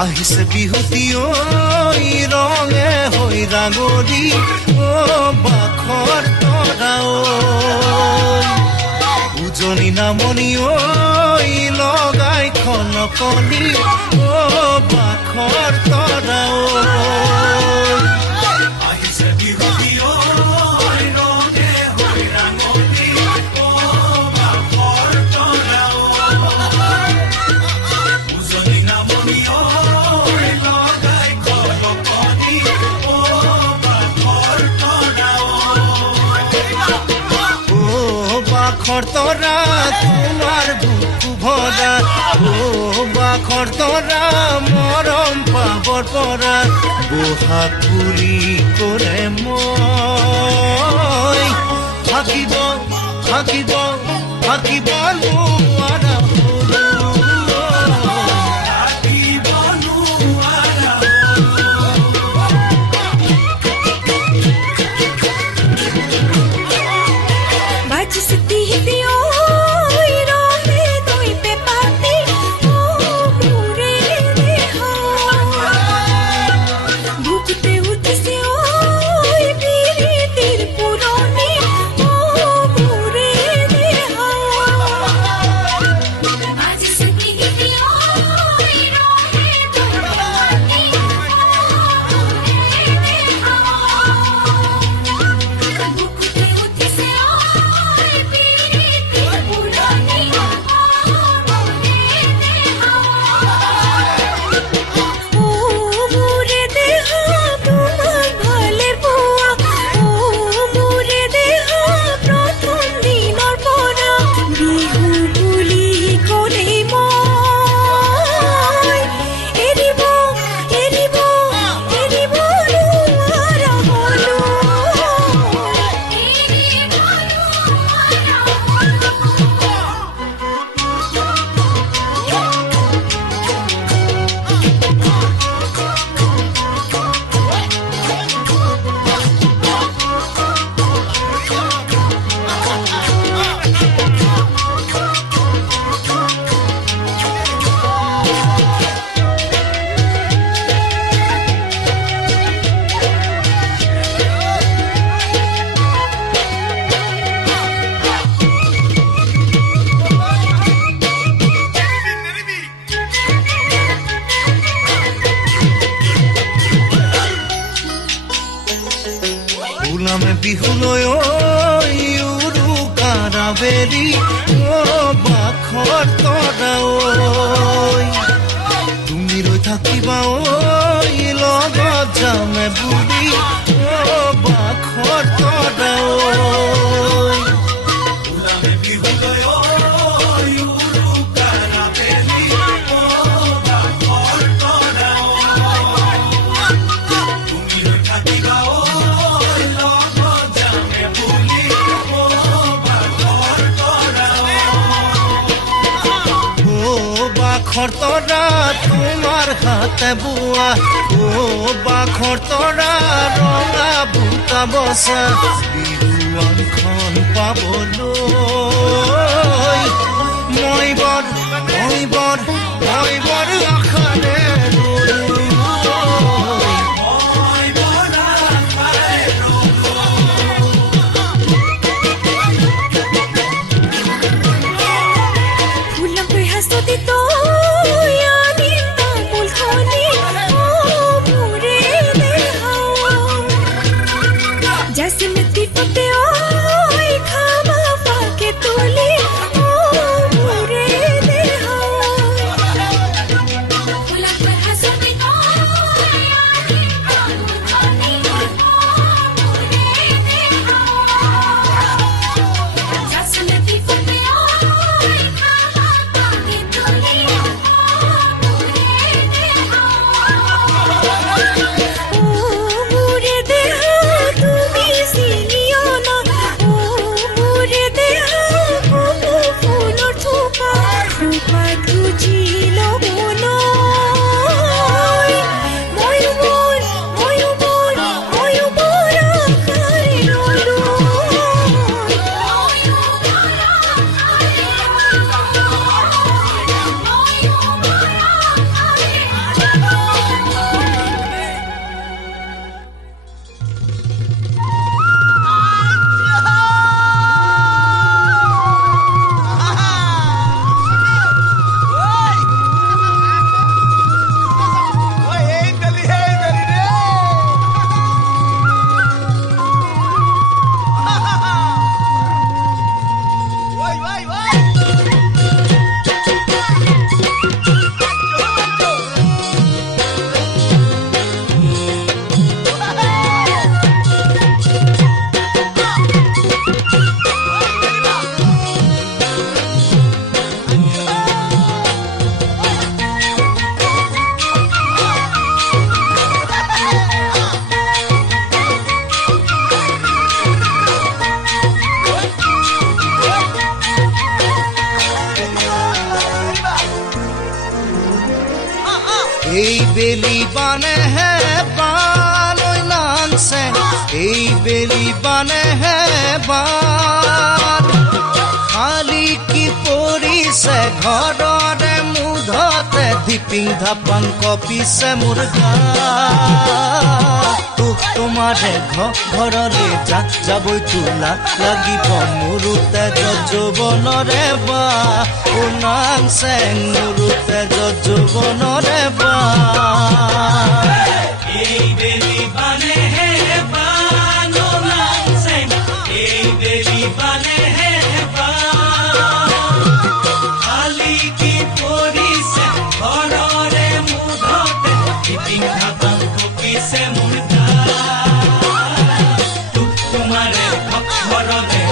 আহিছে বিহুতি ৰঙে হৈ ৰাঙলী বাখৰ তৰা উজনি নামনি লগাই খনকলি বাখৰ তৰা তৰা তোমাৰ বুকু ভৰা বাখৰ তৰা মৰম পাবৰ পৰা বহাগ বুলি কৰে মই থাকিব থাকিব থাকিব নোৱাৰা বিহুলৈ উৰুকাৰ বেলি বাখৰ তৰা তুমি ৰৈ থাকিবা লগত যামে বুলি বাখৰ তৰা বাখৰ তৰা তোমাৰ হাতে বোৱা বাখৰ তৰা ৰঙা বুটা বচা বিহুৱানখন পাবলৈ মই বৰ আশাৰে এই বেলি বানে হে বান ঐ নাংচেং এই বেলি বানে হে বান খালি কি পৰিছে ঘৰৰে মুধতে ধিপিং ধাপাং কপিছে মোৰ তোমাৰে ঘৰলে যাবই তোলা লাগিব মোৰোতে যৌৱনৰে বা ও নাংচেং মোৰোতে যৌৱনৰে বা এই বেলি বানে হে বান ও নাংচেং এই বেলি বানে হে বান খালি কি পৰিছে ঘৰৰে মুধতে ধিপিং ধাপাং কপিছে মোৰ তোমাৰে ঘৰলে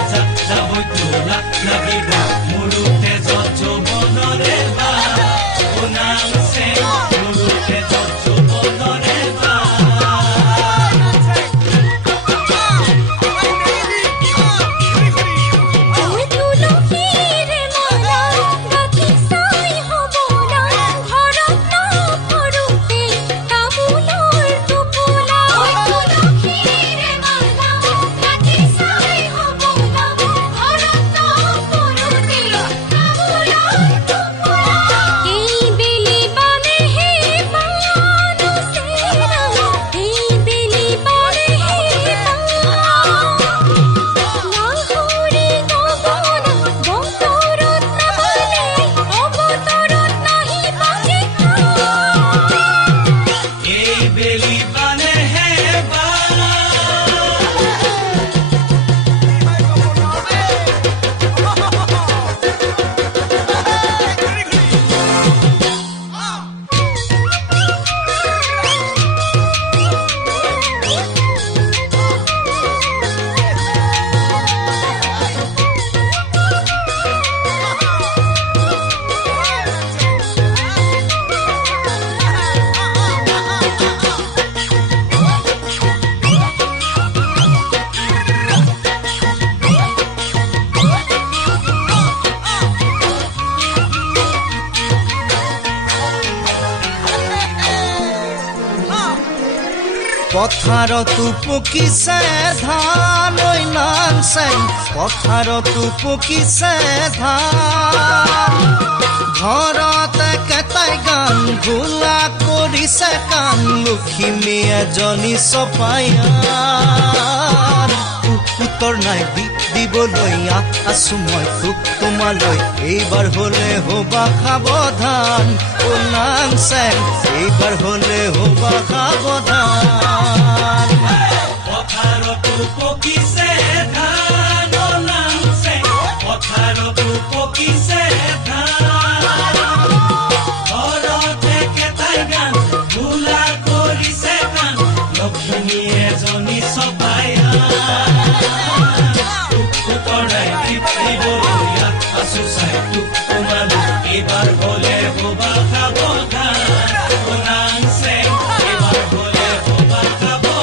যাবই তোলা লাগিব মোৰোতে যৌৱনৰে বা ও নাংচেং মোৰোতে যৌৱনৰে বা পথাৰতো পকিছে ধান ঐ নাংচেং পথাৰতো পকিছে ধান ঘৰতে কেটাই গান গোলা কৰিছে কাণ লখিমী এজনী চপায়ান উত্তৰ নাই দিবলৈ আছো মই তোমালৈ এইবাৰ হলে হবা সাৱধান ও নাংচেং এইবাৰ হলে হবা সাৱধান পথাৰতো পকিছে ধান ও নাংচেং পথাৰতো পকিছে ধান ঘৰতে কেটাই গান গোলা কৰিছে কাণ লখিমী এজনী চপায়া উত্তৰাই দিবলৈ আছো চাই তোমালৈ এইবাৰ হলে হবা সাৱধান ও নাংচেং এইবাৰ হলে হবা সাৱধান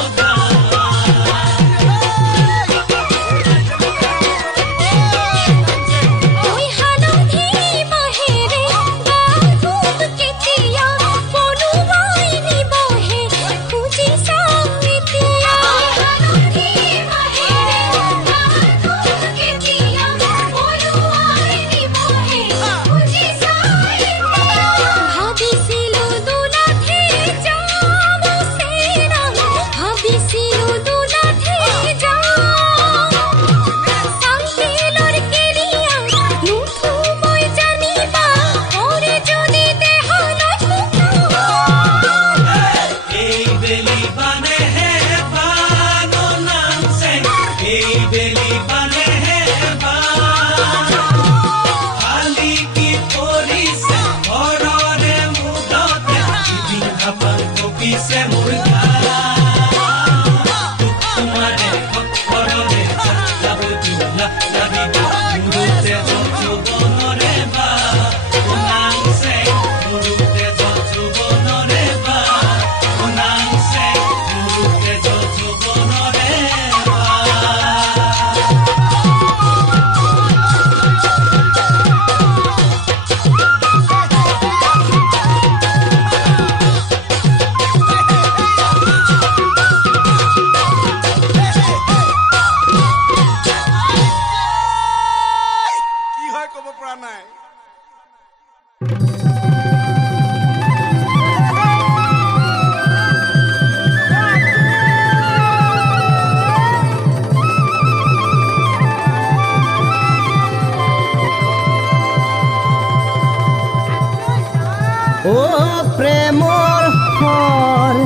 প্ৰেমৰ ফৰ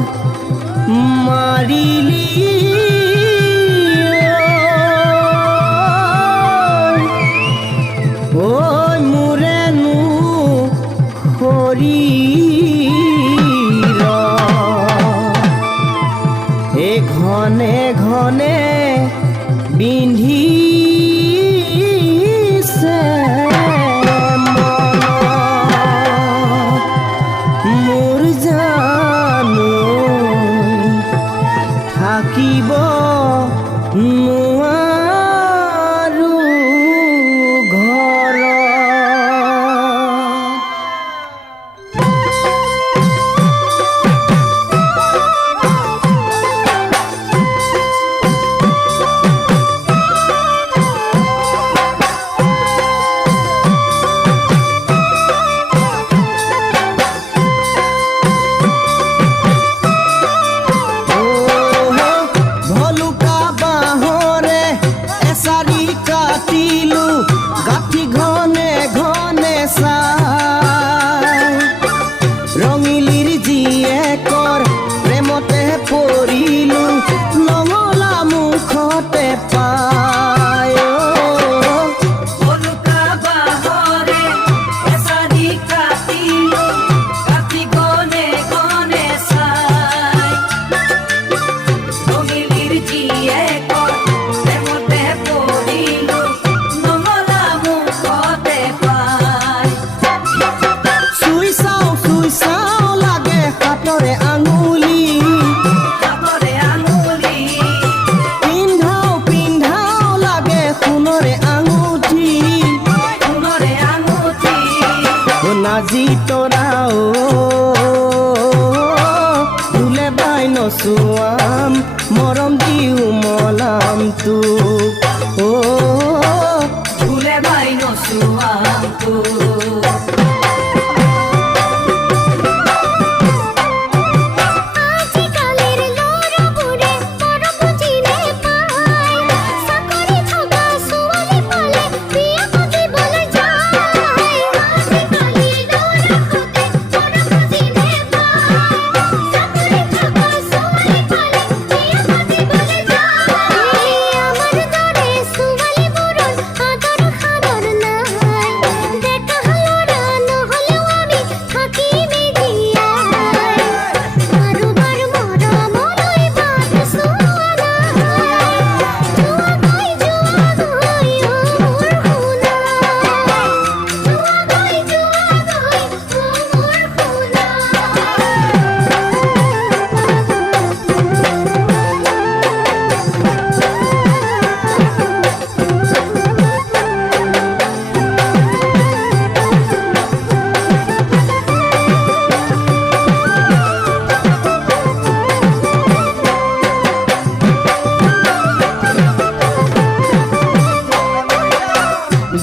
মাৰিলি ঐ মোৰেনো শৰীৰ এ ঘনে ঘনে বিন্ধিছে মোৰ জানো থাকিব নোৱাৰো ঘৰত। কাটিলো গাঠি ঘনে ঘনে চাই ৰঙিলীৰ জীয়েকৰ প্ৰেমতে পৰিলো নঙলা মুখতে পাই ভলুকা বাহৰে এচাৰি কাটিলো গাঠি গনে গনে চাই ৰঙিলীৰ জীয়েকৰ প্ৰেমতে পৰিলো নঙলা মুখতে পাই চুই চাও লাগে হাতৰে আঙুলি পিন্ধাও লাগে সোণৰে আঙুঠি নাজি তৰাও ভুলে বাই নচুৱাম মৰম দিও মলাম তোক ভুলে বাই নচুৱাটো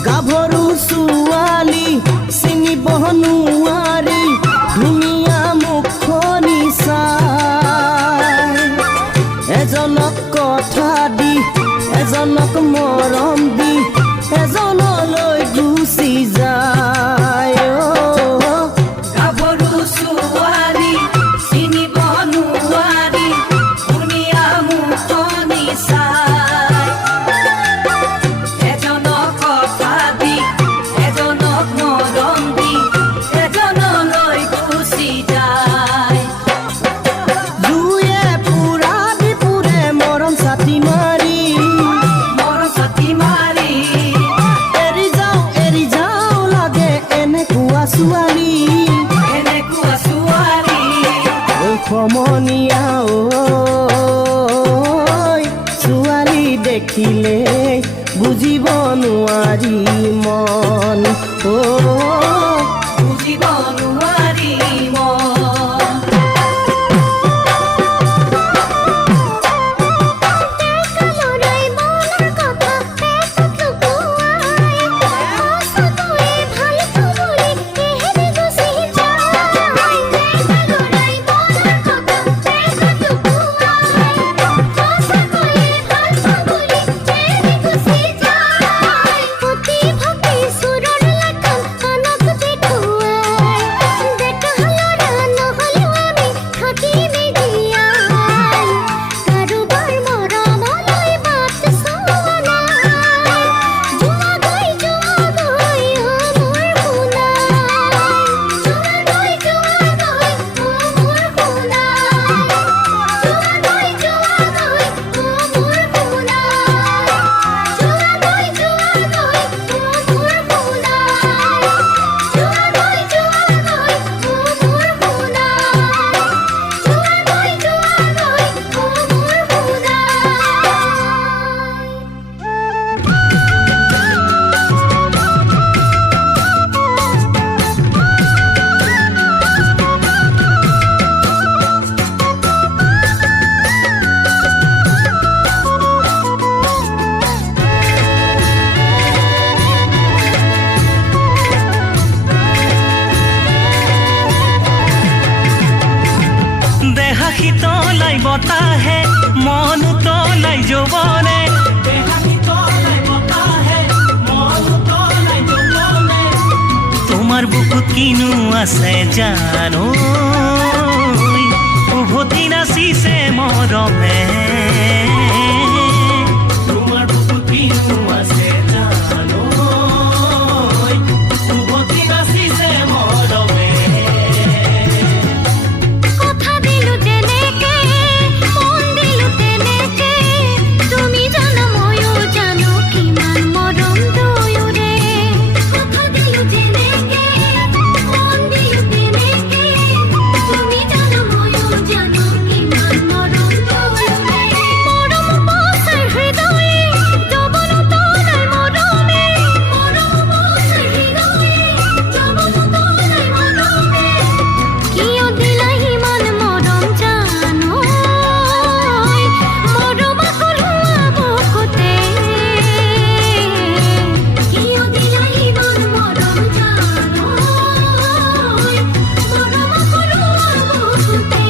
গাভৰু ছোৱালী চিনিব নোৱাৰি ধুনীয়া মুখনি চাই এজনক কথা দি এজনক মৰম দি এজনলৈ গুচি যায় গাভৰু ছোৱালী চিনিব নোৱাৰি ধুনীয়া মুখনি চাই এজনক কথা দি এজনক মৰম দি এজনলৈ গুচি যায় জুয়ে পুৰা দি পুৰে মৰম ছাতি মাৰি এৰি যাও লাগে এনেকুৱা ছোৱালী সমনীয়া ছোৱালী দেখিলে বুজিব নোৱাৰি মন বুজিব নোৱাৰি মন অতি তলাই বতাহে মন তলাই যৌবনে তোমাৰ বুকুত কিনো আছে জানো উভতি নাচিছে মৰমে তোমাৰ বুকুত কিনো আছে জানো উভতি নাচিছে মৰমে কথা দিলো তেনেকে মন দিলো তেনেকে তুমি জানো ময়ো জানো কিমান মৰম দুয়োৰে কথা দিলো তেনেকে মন দিলো তেনেকে তুমি জানো ময়ো জানো কিমান মৰম দুয়োৰে মৰম বছৰ হৃদয়ে যৌৱন তলাই মৰমে মৰম বছৰ হৃদয়ে যৌৱন তলাই মৰমে কিয় দিলা ইমান মৰম জানো মৰম কলোৱা বুকুতে কিয় দিলা ইমান মৰম জানো মৰম কলোৱা বুকুতে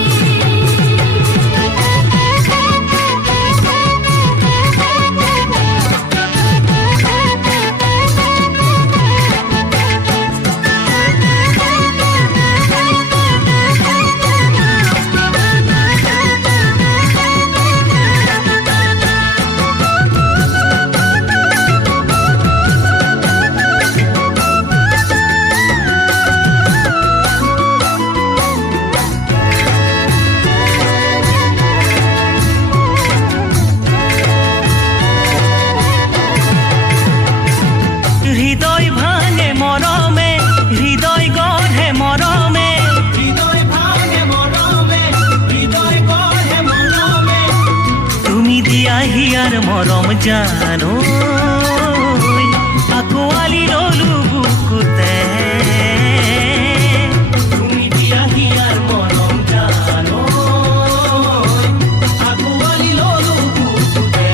হৃদয় ভাঙে মৰমে হৃদয় গঢ়ে মৰমে তুমি দিয়া হিয়াৰ মৰম জানো আকোৱালি ললো বুকুতে তুমি দিয়া হিয়াৰ মৰম জানো আকোৱালি ললো বুকুতে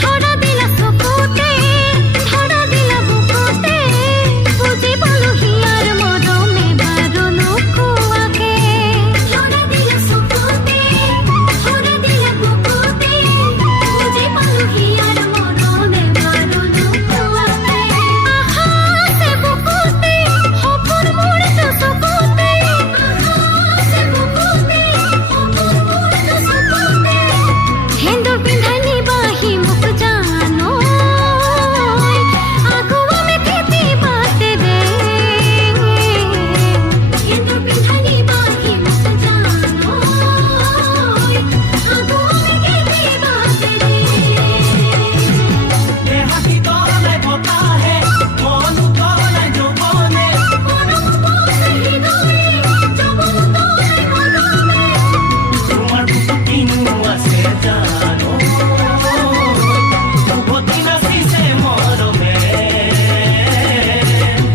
ধৰা দিলা চকুতে ধৰা দিলা বুকুতে বুজি পালো হিয়াৰ মৰমে বাৰু নোকোৱাকে ধৰা দিলা চকুতে ধৰা দিলা বুকুতে বুজি পালো হিয়াৰ মৰমে বাৰু নোকোৱাকে আহা আছে বুকুতে সপোন মোৰতো চকুতে আহা আছে বুকুতে সপোন মোৰতো চকুতে সেন্দুৰ পিন্ধাই নিবাহি মোক জানো আগুৱা মে খেতি বাতে দে সেন্দুৰ পিন্ধাই নিবাহি মোক জানো আগুৱা মে খেতি বাতে দে দেহাতি তলাই বতাহে মন তলাই যৌবনে মৰম বছৰ হৃদয়ে যৌৱন তলাই মৰমে তোমাৰ বুকুত কিনো আছে জানো উভতি নাচিছে মৰমে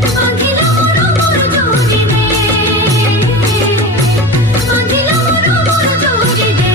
বান্ধিলা মৰমৰ জৰিৰে বান্ধিলা মৰমৰ জৰিৰে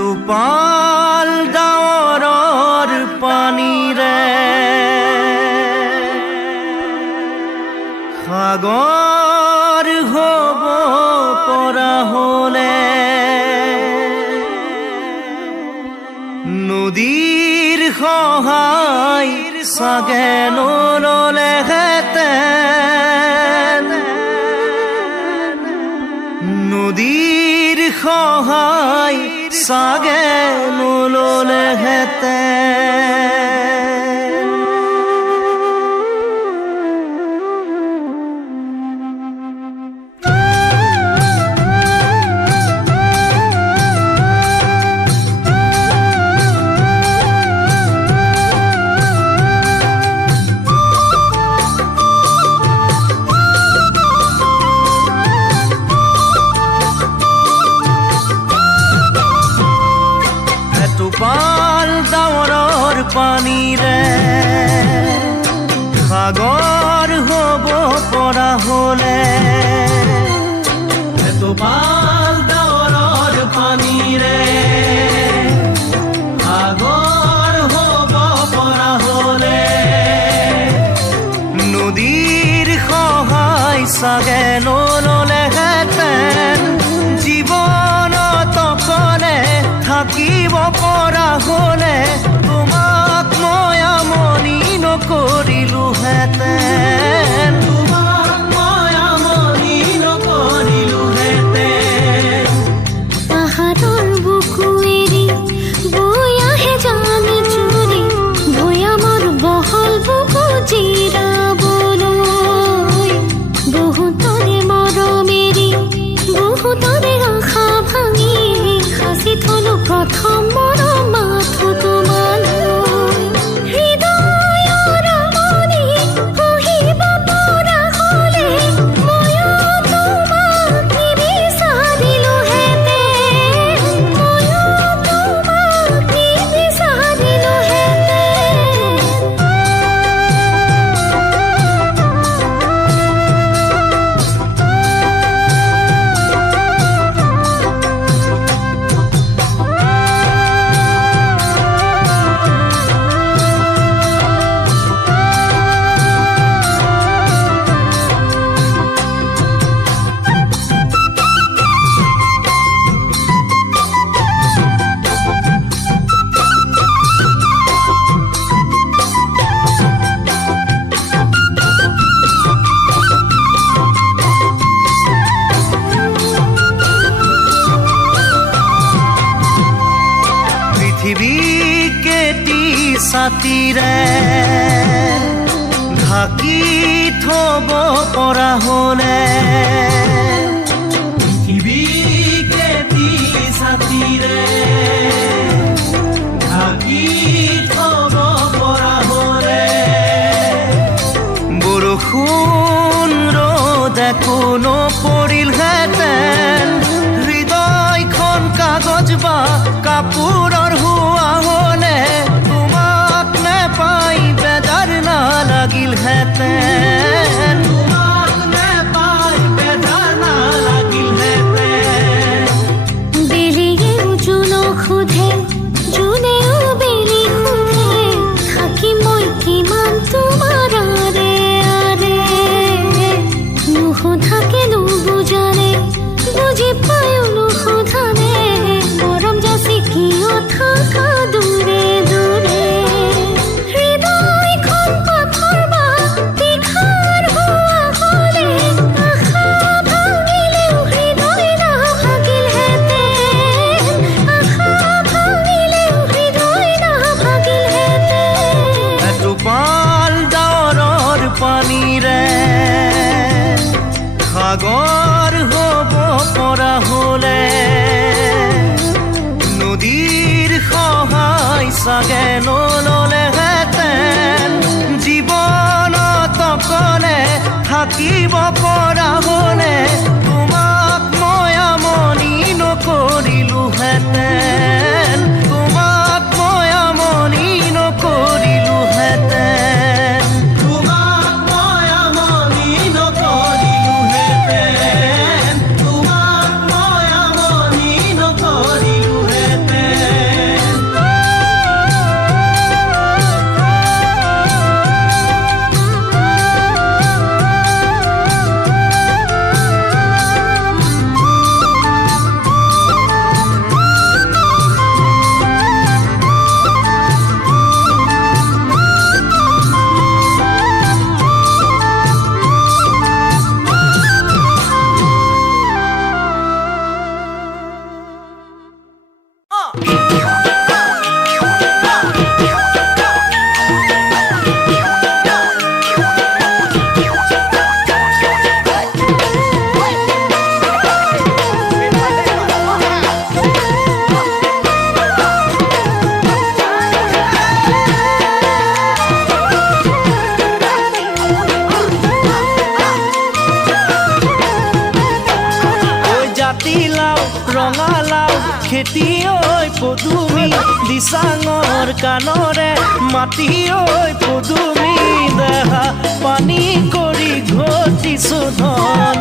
এটোপাল ডাৱৰৰ পানীৰে সাগৰ হ'ব পৰা হ'লে নদীৰ সহায় চাগে নললেহেঁতেন নদীৰ সহায় চাগে নললেহেঁতেন এটোপাল ডাৱৰৰ পানীৰে সাগৰ হ'ব পৰা হ'লে এটোপাল ডাৱৰৰ পানীৰে সাগৰ হ'ব পৰা হ'লে নদীৰ সহায় চাগে নল'লেহেঁতেন জীৱনত অকলে থাকিব পৰা হ'লে তোমাক মই আমনি নকৰিলোহেঁতেন তোমাক মই আমনি নকৰিলোহেঁতেন পাহাৰৰ বুকু এৰি বৈ আহে জান জুৰি ভৈয়ামৰ বহল বুকু জিৰাবলৈ বহুতৰে মৰমেৰি বহুতৰে আশা ভাঙি সাঁচি থলো প্ৰথম মৰম মাথো তোমালৈ হৃদয়ৰ মনি সহিব পৰা হ'লে ময়ো তোমাক নিবিচাৰিলোহেঁতেন ময়ো তোমাক নিবিচাৰিলোহেঁতেন পৃথিৱী কেটি ছাতিৰে ঢাকি থব পৰা হ'লে পৃথিৱী কেটি ছাতিৰে ঢাকি থব পৰা হ'লে বৰষুণ ৰ'দ একো নপৰিলহেঁতেন হৃদয়খন কাগজ বা কাপোৰৰ হোৱা হ'লে তোমাক নেপাই বেজাৰ নালাগিলহেঁতেন তোমাক নেপাই বেজাৰ নালাগিলহেঁতেন বেলিয়েও জোনক সোধে জোনেও বেলি সোধে থাকি মই কিমান তোমাৰ আৰে আৰে নুসোধাকে নুবুজানে বুজি পায়ো নুসোধানে মৰম যাচি কিয় থাকা দূৰে দূৰে হৃদয়খন পাথৰ বা তীখাৰ হোৱা হ'লে আশা ভাঙিলেও হৃদয় নাভাগিলহেঁতেন আশা ভাঙিলেও হৃদয় নাভাগিলহেঁতেন এটোপাল ডাৱৰৰ পানীৰে সাগৰ হ'ব পৰা হ'লে নদীৰ সহায় চাগে নল'লেহেঁতেন জীৱনত অকলে থাকিব পৰা হ'লে তোমাক মই আমনি নকৰিলোহেঁতেন তোমাক মই আমনি নকৰিলোহেঁতেন তোমাক মই আমনি নকৰিলোহেঁতেন তোমাক মই আমনি নকৰিলোহেঁতেন খেতি ঐ পদুমি দিছ দিচাঙৰ কাণৰে মাতি ঐ পদুমি দেহা পানী কৰি ঘটিছো ধন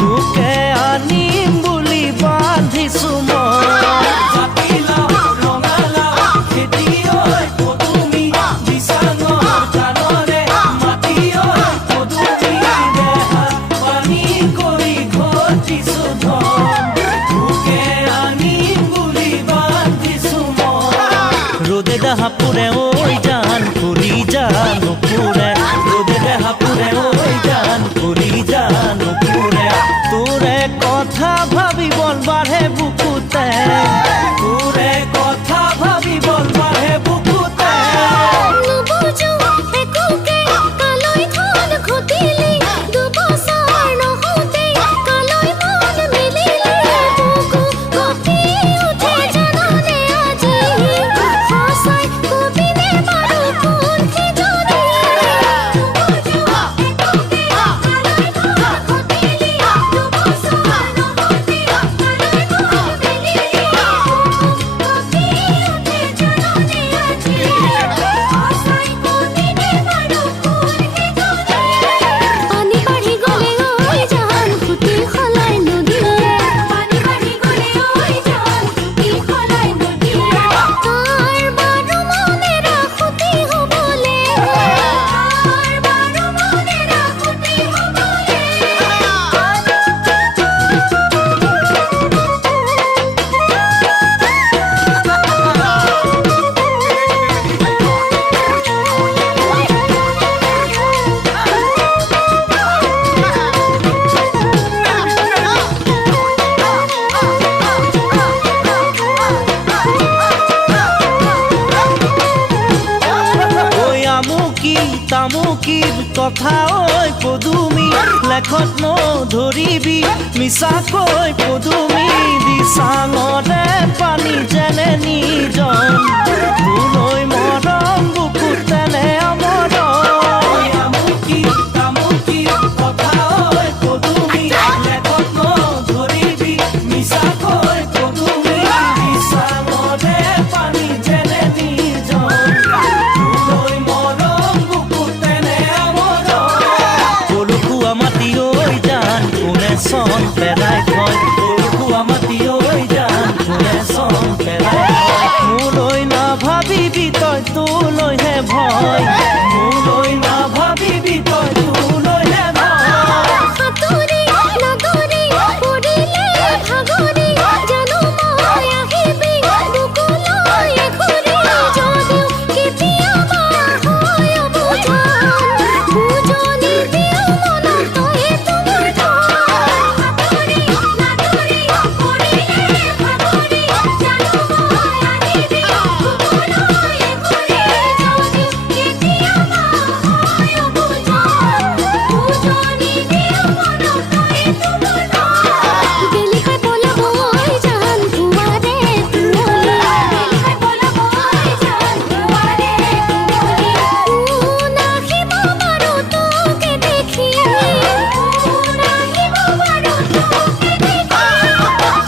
তোকে আনিম বুলি বান্ধিছো মই জাতিলাও ৰঙালাও খেতি ঐ পদুমি দিচাঙৰ কাণৰে মাতি ঐ পদুমি দেহা পানী কৰি ঘটিছো ধন তোকে আনিম বুলি বান্ধিছো মই রোদে দেহাপুরে ওই জান ফুলি জান পুরে রোদে দেহাপুরে ওই জান ফুলি জান পুরে তোরে কথা ভাবি বলবারে বুকুতে তোরে কথা ভাবি বলবারে বুকুতে নুবুজো একুকে কালৈ ধন ঘটিলি দুবছৰ নহওঁতে কালৈ মন মিলিলি বুকু কঁপি উঠে জাননে আজি সঁচাই কবিনে বাৰু কোনখিজনী নুবুজো একুকে কালৈ ধন ঘটিলি দুবছৰ নহওঁতে কালৈ মন মিলিলি বুকু কঁপি উঠে জাননে আজি সঁচাই কবিনে বাৰু কোনখিজনী পানী বাঢ়ি গ'লে ঐ জান ফুটি সলাই নদীয়ে পানী বাঢ়ি গ'লে ঐ জান ফুটি সলাই নদীয়ে তাৰ বাৰু মনেৰা ফুটি হ'বলে তাৰ বাৰু মনেৰা ফুটি হ'বলে ওই আমুকি তামুকিৰ কথা ঐ পদুমি লেখত নধৰিবি মিছাকৈ পদুমি দিচাঙৰে পানী যেনে নিজন তোলৈ মৰম বুকুত তেনে অমৰণ আমুকি তামুকিৰ কথা ঐ পদুমি লেখত নধৰিবি মিছাকৈ পদুমি দিচাঙৰে পানী যেনে নিজন তোলৈ মৰম বুকুত তেনে অমৰণ পলসুৱা মাটি ঐ জান কোনে চন পেলাই থয় পলসুৱা মাটি ঐ জান কোনে চন পেলাই থয় মোলৈ নাভাবিবি তই তোলৈহে ভয় মোলৈ নাভাবিবি তই তোলৈহে ভয় সাঁতুৰি নাদৰি পৰিলে ভাগৰি জানো মই আহিবি বুকুলৈ ঘূৰি যদিও কেতিয়াবা হয় অবুঝান বুজনি দিও মনত তই তোমাৰ সাঁতুৰি নাদৰি পৰিলে ভাগৰি জানো মই আহিবি বুকুলৈ ঘূৰি যদিও কেতিয়াবা হয় অবুঝান বুজনি দিও মনত তই তোমাৰ বেলি খাই পলাব ঐ জান ফুৱাৰে কুঁৱলী বেলি খাই পলাব ঐ জান ফুৱাৰে কুঁৱলী কোন আহিব বাৰু তোকে দেখি কোন আহিব বাৰু তোকে দেখি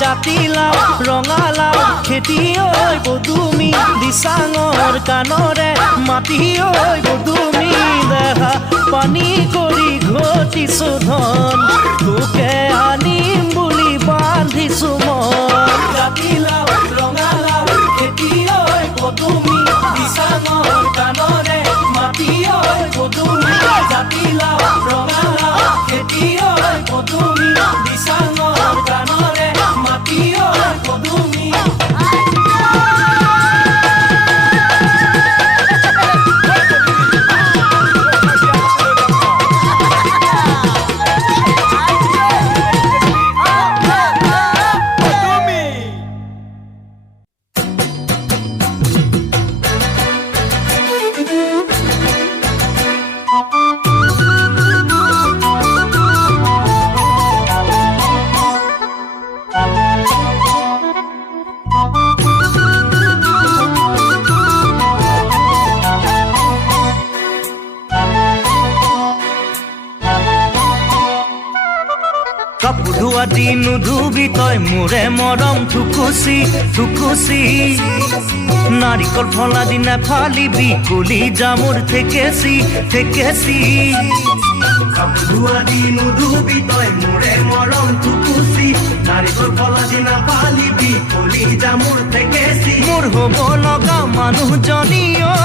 জাতিলাও ৰঙালাও খেতি ঐ পদুমি দিচাঙৰ কাণৰে মাটি ঐ পদুমি দেহা পানী কৰি ঘটিছো ধন তোকে আনিম বুলি বান্ধিছো মন জাতিলাও ৰঙালাও খেতি ঐ পদুমি দিচাঙৰ কাণৰে মাটি ঐ পদুমি জাতিলাও ৰঙালাও খেতি ঐ পদুমি দিচাঙৰ কাণৰে মাটি ঐ পদুমি আদি নুধুবি তই মোৰে মৰম থুকুচি থুকুচি নাৰিকল ফলা দিনা ফালিবি কলি জামুৰ থেকেচি থেকেচি কাপোৰ দি নুধুবি তই মোৰে মৰম থুকুচি নাৰিকল ফলা দিনা ফালিবি কলি জামুৰ থেকেচি মোৰ হ'ব লগা মানুহজনী ঐ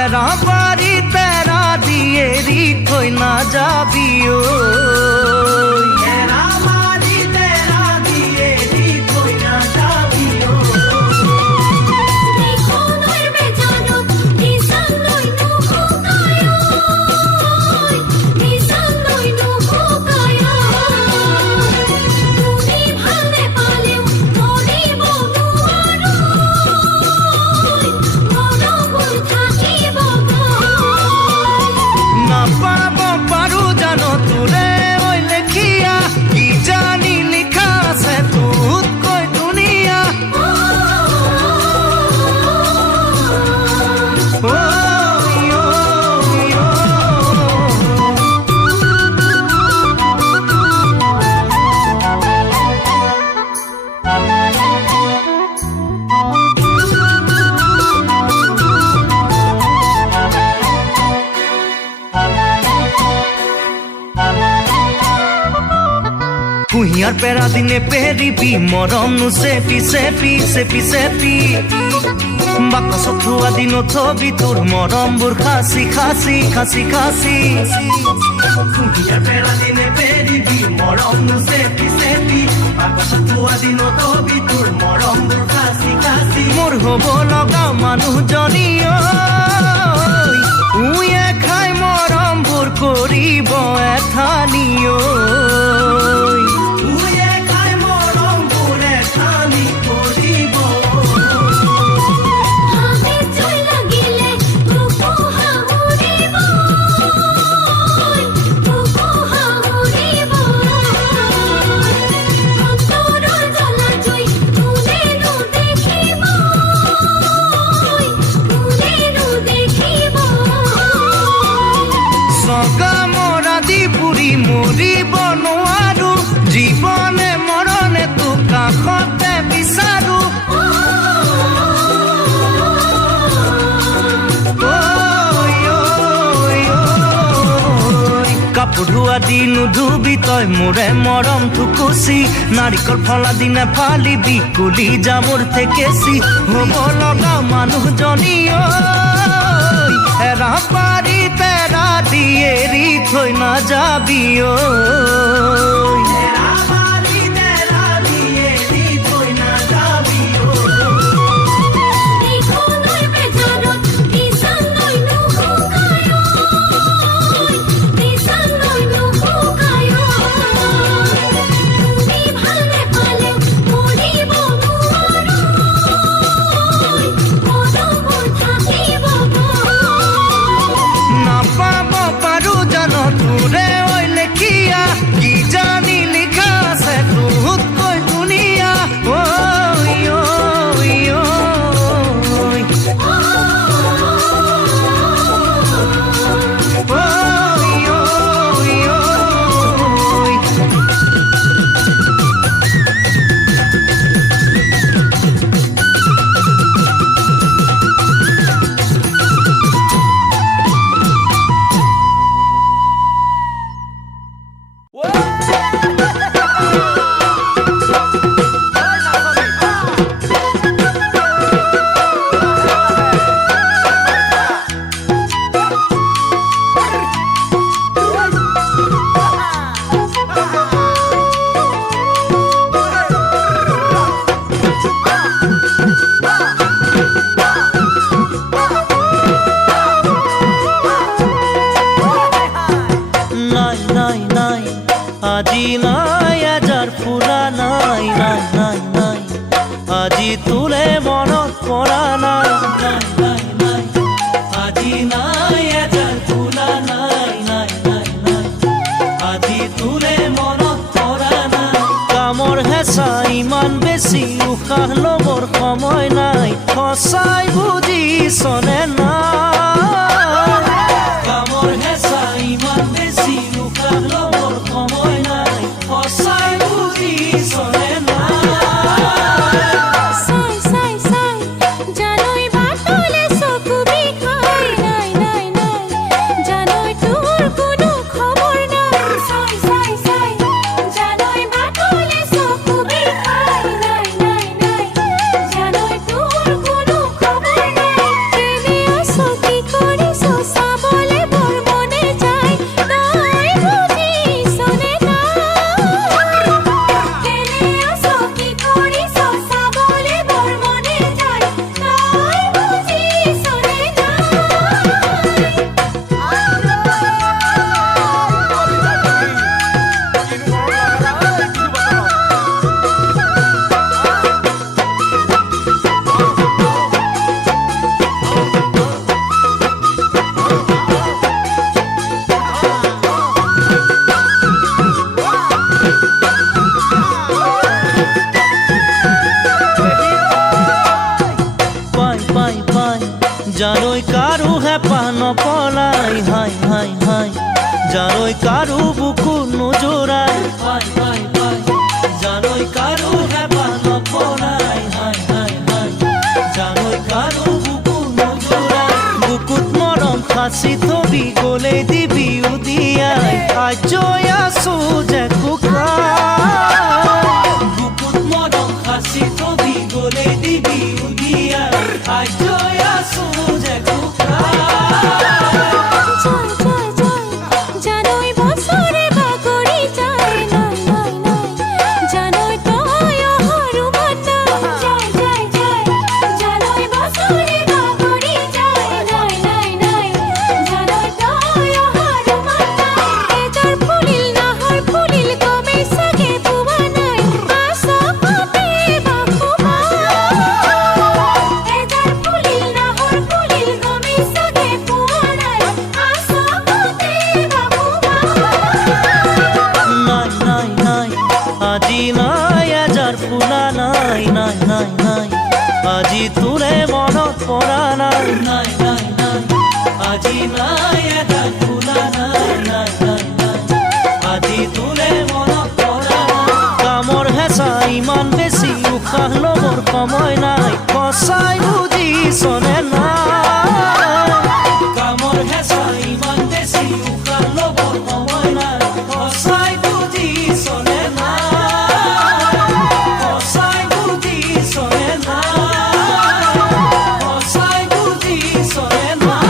এৰা পাৰি তেৰা দি এৰি থৈ নাযাবি ঐ এৰা মাৰি তেৰা দিয়ে দি থৈ নাযাবি নিখনৰ বেজানত নিচান লৈ নুশুকায় নিচান লৈ নুশুকায় তুমি ভাল নেপালেও মৰিব নোৱাৰো মৰমবোৰ থাকিব নাপাব পাৰো জানো তোৰে ঐ লেখিয়া কি জানি লিখা আছে তোতকৈ ধুনীয়া ঐ, ঐ, ঐ। কুঁহিয়াৰ পেৰা দিনে পেৰিবি মৰম নো চেপি চেপি চেপি চেপি বাকচত থোৱা দিন থবি তোৰ মৰমবোৰ খাচি খাচি খাচি খাচি কুঁহিয়াৰ পেৰা দিনে পেৰিবি মৰম নো চেপি চেপি বাকচত থোৱা দিন থবি তোৰ মৰমবোৰ খাচি খাচি মোৰ হ'ব লগা মানুহজনী ঐ উয়ে খাই মৰমবোৰ কৰিব এঠানি ঐ উয়ে খাই মৰমবোৰে ঠানি কৰিব হাতে জুই লাগিলে বুকু হাহুৰিব অন্তৰৰ জ্বলা জুই কোনেনো দেখিব চগা মৰা দি পুৰি মৰিব নোৱাৰো জীৱনে মৰণে তোক কাষতে বিচাৰো ঐ, ঐ, ঐ। কাপোৰ ধোৱা দি নুধুবি তই মোৰে মৰম থুকুচি নাৰিকল ফলা দিনা ফালিবি কলি জামুৰ থেকেচি হ'ব লগা মানুহজনী ঐ এৰা পাৰি তেৰা দি এৰি থৈ নাযাবি ঐ এৰা মাৰি তেৰা দিয়ে দি থৈ নাযাবি নিখনৰ বেজানত নিচান লৈ নুশুকায় নিচান লৈ নুশুকায় তুমি ভাল নেপালেও মৰিব নোৱাৰো মৰমবোৰ থাকিব নাপাব পাৰো জানো তোৰে ঐ লেখিয়া কি জানি লিখা আছে তোতকৈ ধুনীয়া ঐ, ঐ, ঐ। নাই নাই নাই আজি নাই এজাৰ ফুৰা নাই নাই নাই নাই আজি তোলে মনত পৰা নাই নাই নাই নাই আজি নাই এজাৰ ফুৰা নাই নাই নাই নাই আজি তোলে মনত পৰা নাই কামৰ হেঁচা ইমান বেছি উশাহ ল'বৰ সময় নাই সঁচাই বুজিছনে নাই কামৰ হেঁচা ইমান বেছি উশাহ ল'বৰ সময় নাই পাই পাই জানৈ কাৰো হেঁপাহ নপলাই হাই হাই হাই জানৈ কাৰো বুকু নোজোৰাই পাই পাই পাই জানৈ কাৰো হেঁপাহ নপলাই হাই হাই হাই জানৈ কাৰো বুকু নোজোৰাই বুকুত মৰম সাঁচি থবি গলে দিবি উদিয়াই আজৈ আছো যে বুকুত মৰম সাঁচি থবি গলে দিবি উদিয়াই আজৈ আছো যে জানৈ বছৰে বাগৰি যায় নাই নাই নাই জানৈ তই অহৰু বতা যায় যায় যায় জানৈ বছৰে বাগৰি যায় নাই নাই নাই জানৈ তই অহৰু বতা এজাৰ ফুলিল নাহৰ ফুলিল গমে চাগে পোৱা নাই আশা পাতে বাখুবা এজাৰ ফুলিল নাহৰ ফুলিল গমে চাগে পোৱা নাই আশা পাতে বাখুবা নাই নাই নাই আজি নাই এজাৰ ফুলা নাই নাই নাই নাই আজি তোৰে মনত পৰা নাই নাই নাই নাই আজি নাই এজাৰ ফুলা নাই নাই নাই নাই আজি তোৰে মনত পৰা নাই কামৰ হেঁচা ইমান বেছি উশাহ ল'বৰ সময় নাই সঁচাই বুজিছনে নাই কামৰ হেঁচা ইমান বেছি উশাহ ল'বৰ সময় নাই সঁচাই বুজিছনে নাই সঁচাই বুজিছনে নাই সঁচাই বুজিছনে নাই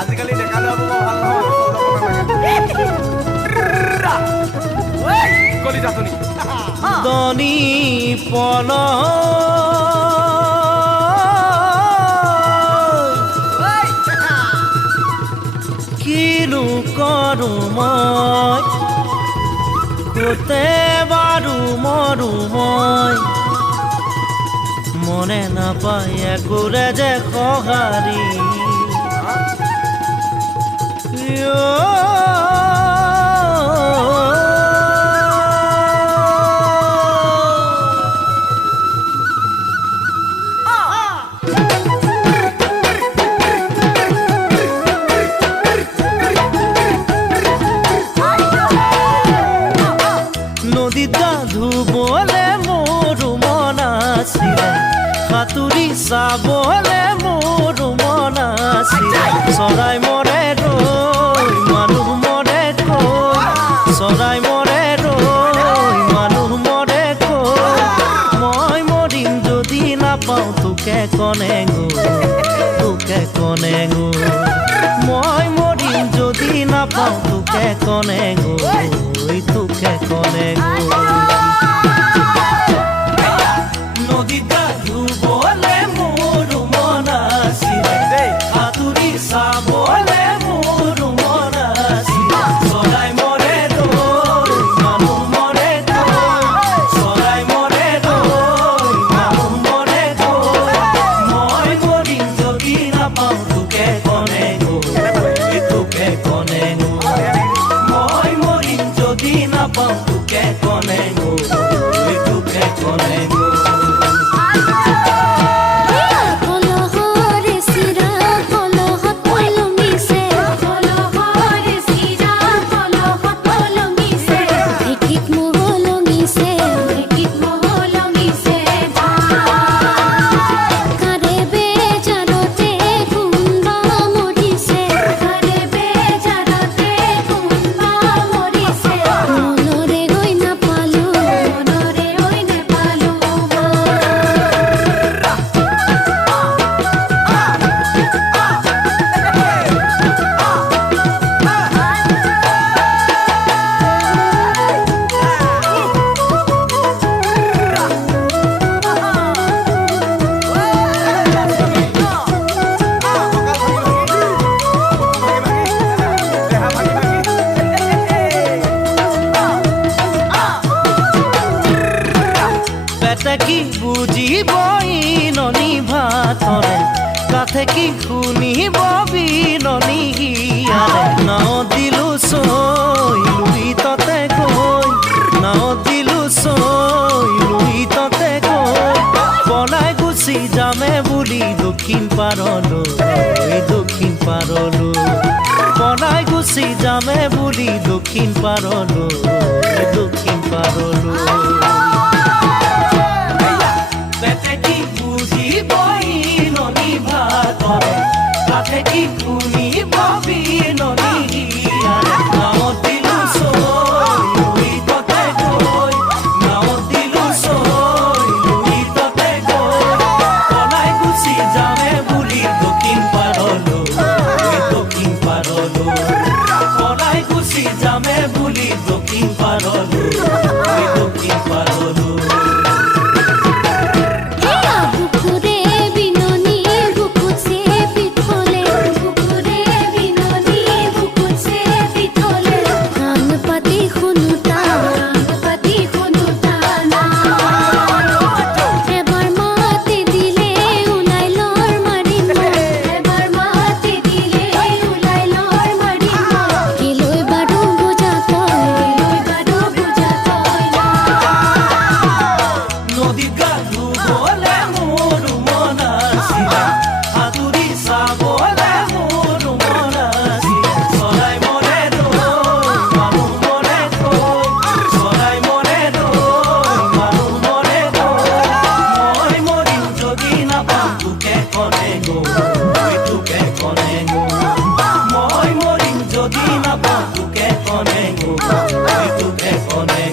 আজিকালি ডেকা ল'ৰাবোৰ ভাল নহয় কলি যাতনি দনি পল কিনো কৰো মই কোতে বাৰু মৰো মই মনে নাপায় একোৰে যে সঁহাৰি নদীত গা ধুবলে মোৰ মন আছিলে সাঁতুৰি চাবলে মোৰ মন আছিলে চৰাই মৰে ৰৈ মানুহ মৰে কৈ চৰাই মৰে ৰৈ মানুহ মৰে কৈ মই মৰিম যদি নাপাওঁ তোকে কনে তোকে কনে মই মৰিম যদি নাপাওঁ তোকে কনে তোকে কনে নদীত গা ধুবলে মোৰ মন আছিলে সাঁতুৰি চাবলে মোৰ মন আছিলে চৰাই মৰে ৰৈ মানুহ মৰে কৈ চৰাই মৰে ৰৈ মানুহ মৰে কৈ মই মৰিম যদি নাপাওঁ তোকে কনে তোকে কনে মই মৰিম যদি নাপাওঁ তোকে কনে তোকে কনে কলহৰে চিৰা কলহত কলমিছে কলহৰে চিৰা কলহত কলমিছে ঢেঁকীত মহলমিছে ঢেঁকীত মহলমিছে কাৰে বেজাৰতে কোনবা মৰিছে কাৰে বেজাৰতে কোনবা মৰিছে মনৰে গৈ নাপালো নাৱত দিলো চৈ লুই ততে গৈ পলাই গুচি যামে বুলি দক্ষিণ পাৰলৈ দক্ষিণ পাৰলৈ পলাই গুচি যামে বুলি দক্ষিণ পাৰলৈ দক্ষিণ পাৰলৈ বেটে কি বুজিবই ননী ভাতৰে তাতে কি শুনিব বিননী নাৱত দিলো চৈ লুই ততে গৈ নাৱত দিলো চৈ লুই ততে গৈ পলাই গুচি যামে বুলি দক্ষিণ পাৰলৈ দক্ষিণ পাৰলৈ পলাই গুচি যামে বুলি দক্ষিণ পাৰলৈ দক্ষিণ পাৰলৈ বুকুরে বিননি বুকুত সে পিঠলে বুকুরে বিননি বুকুত সে পিঠলে কান পাতি শুনুতা না এবার মাতে দিলে উলাই লর মারিম এবার মাতে দিলে উলাই লর মারিম কিলই বাডু বুঝা তই নদীত গা ধুবলে মোৰ মন আছিলে সাঁতুৰি চাবলে মোৰ মন আছিলে চৰাই মৰে ৰৈ মানুহ মৰে থৈ চৰাই মৰে ৰৈ মানুহ মৰে থৈ মই মৰিম যদি নাপাম তোকে কনে তোকে কনে মই মৰিম যদি নাপাম তোকে কনে তোকে কনে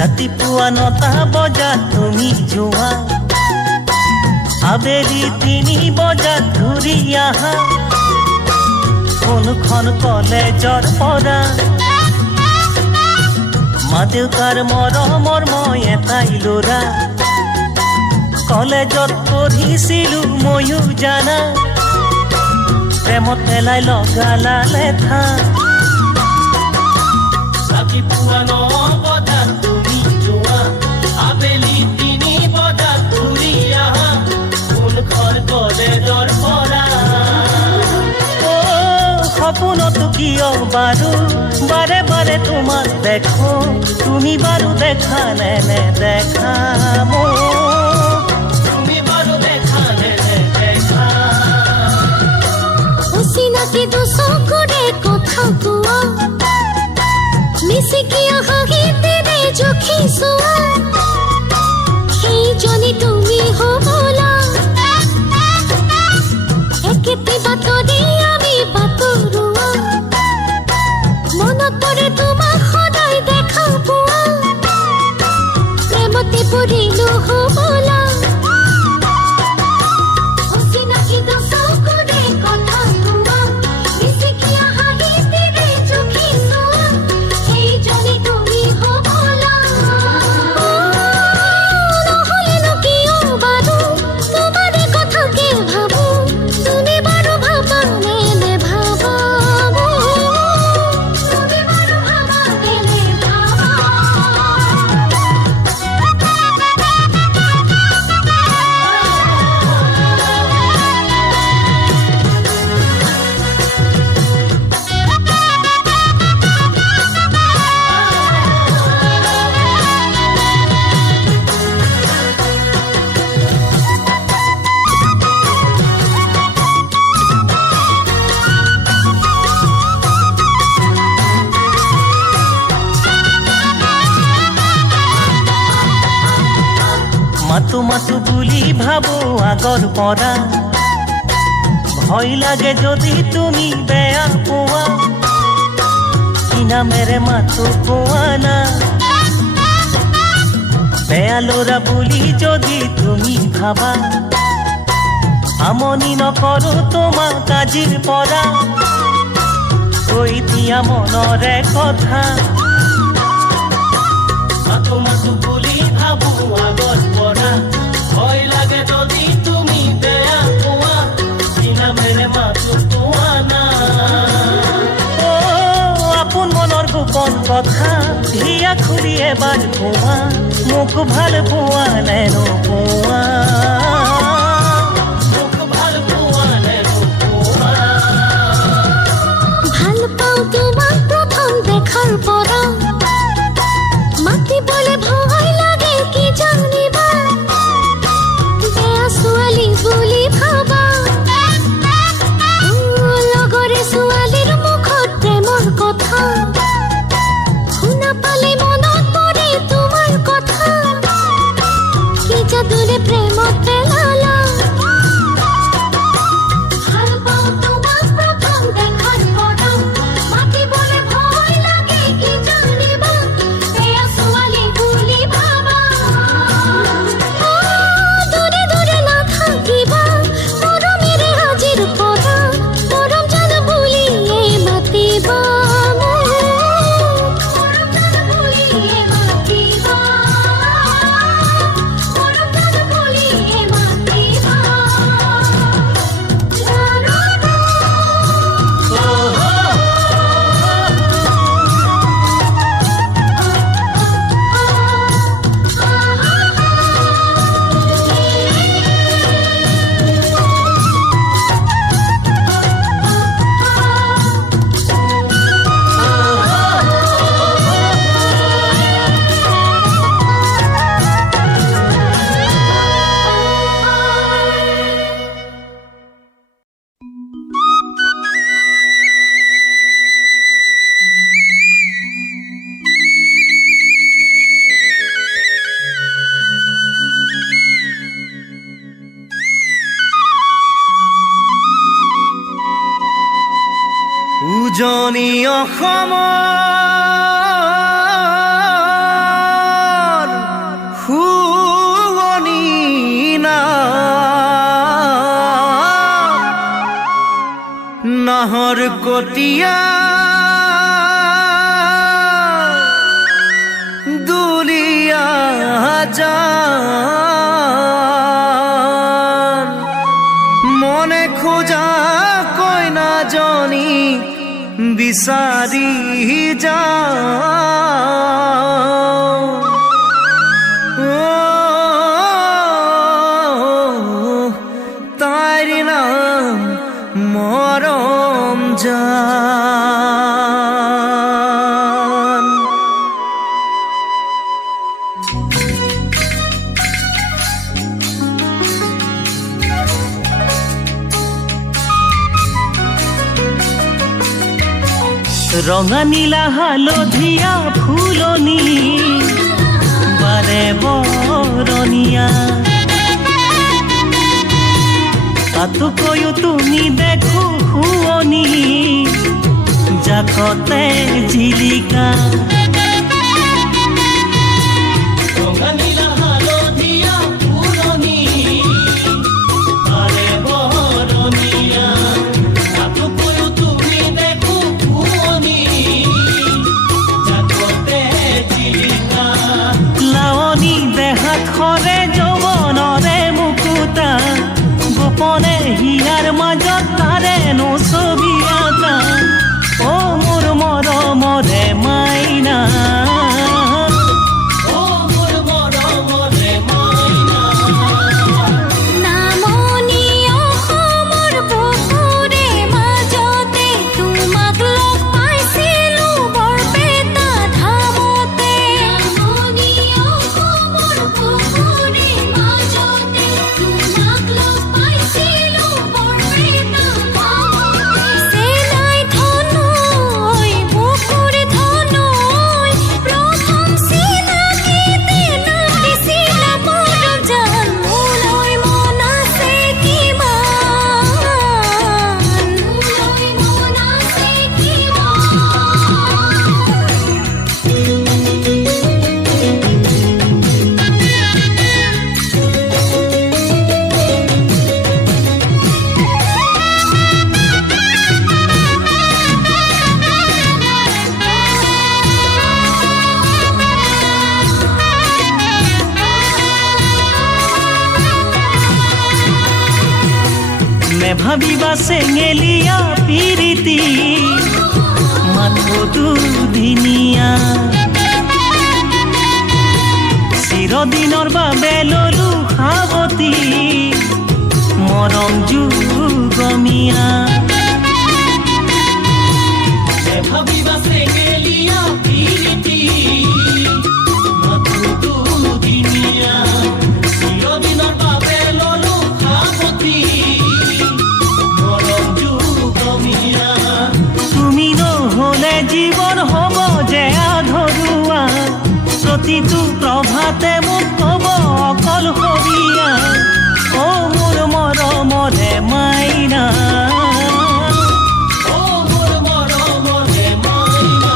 ৰাতিপুৱা 9টা বজাত তুমি যোৱা আবেলি 3 বজাত ঘূৰি আহা কোনখন কলেজৰ পৰা মা দেউতাৰ মৰমৰ মই এটাই ল'ৰা কলেজত পঢ়িছিলো ময়ো জানা প্ৰেমত পেলাই লগালা লেঠা ৰাতিপুৱা 9 বজাত তুমি যোৱা আবেলি 3 বজাত ঘূৰি আহা কোনখন কলেজৰ পৰা সপোনতো কিয় বাৰু বাৰে বাৰে তোমাক দেখো তুমি বাৰু দেখা নে নেদেখা মোক তুমি বাৰু দেখা নে নেদেখা অচিনাকি দুচকুৰে কথা কোৱা মিচিকিয়া হাঁহিতেৰে জখি চোৱা সেইজনী তুমি হ'বলা একেটি বাতৰি আমি বাতৰুৱা মনত পৰে তোমাক সদায় দেখা পোৱা প্ৰেমতে পৰিলো হ'বলা অচিনাকি দুচকুৰে কথা কোৱা মিচিকিয়া হাঁহিতেৰে জখি চোৱা সেইজনী তুমি হ'বলা নহ'লেনো কিয় বাৰু তোমাৰে কথাকে ভাবো তুমি বাৰু ভাবা নে নেভাবা তুমি বাৰু ভাবা মাতো মাতো বুলি ভাবো আগৰ পৰা ভয় লাগে যদি তুমি বেয়া পোৱা কি নামেৰে মাতো কোৱা না বেয়া ল'ৰা বুলি যদি তুমি ভাবা আমনি নকৰো তোমাক আজিৰ পৰা কৈ দিয়া মনৰে কথা মাতো মাতো বুলি ভাবো আগৰ পৰা ভয় লাগে যদি তুমি বেয়া পোৱা কি নামেৰে মাতো কোৱা না আপোন মনৰ গোপন কথা হিয়া খুলি এবাৰ কোৱা মোক ভাল পোৱা নে নোপোৱা মোক ভাল পোৱা নে নোপোৱা ভাল পাওঁ তোমাক প্ৰথম দেখাৰ পৰা মাতিবলে ভয় লাগে কি জানিবা বেয়া ছোৱালী বুলি ভাবা লগৰে ছোৱালীৰ মুখত প্ৰেমৰ কথা শুনা পালে মনত পৰে তোমাৰ কথা কি যাদুৰে প্ৰেমত পেলালা ভাল পাওঁ তোমাক প্ৰথম দেখাৰ পৰা মাতিবলে ভয় লাগে কি জানিবা বেয়া ছোৱালী বুলি ভাবা দূৰে দূৰে নাথাকিবা মৰমেৰে আজিৰ পৰা মৰম জান বুলিয়ে মাতিবা মৰম জান বুলিয়ে মাতিবা মৰম জান বুলিয়ে মাতিবা উজনি অসমৰ শুৱনি নাহৰ কটীয়া দুলীয়া জান মনে খোজা কইনাজনী বিচাৰি যাওঁ তাইৰ নাম মৰম জান ৰঙা নীলা হালধীয়া ফুলনি বাৰে বৰণীয়া তাতোকৈও তুমি দেখো শুৱনি জাকতে জিলিকা ৰঙা নীলা হালধীয়া ফুলনি বাৰে বৰণীয়া তাতোকৈও তুমি দেখো লাৱনী দেহাত সৰে যৌৱনৰে মুকুতা গোপনে হিয়াৰ মাজত তাৰে নো ছবি আঁকা অ মোৰ মৰমৰে মা নেভাবিবা চেঙেলীয়া পিৰিতি মাথো দুদিনীয়া চিৰদিনৰ বাবে ললো সাৱতি মৰম যুগমীয়া নেভাবিবা চেঙেলীয়া পিৰিতি মাথো দুদিনীয়া চিৰদিনৰ বাবে ললো সাৱতি মৰম যুগমীয়া তুমি নহ'লে জীৱন হ'ব যে আধৰুৱা প্ৰতিটো প্ৰভাতে মোক ক'ব অকলশৰীয়া অ মোৰ মৰমৰে মাইনা অ মোৰ মৰমৰে মাইনা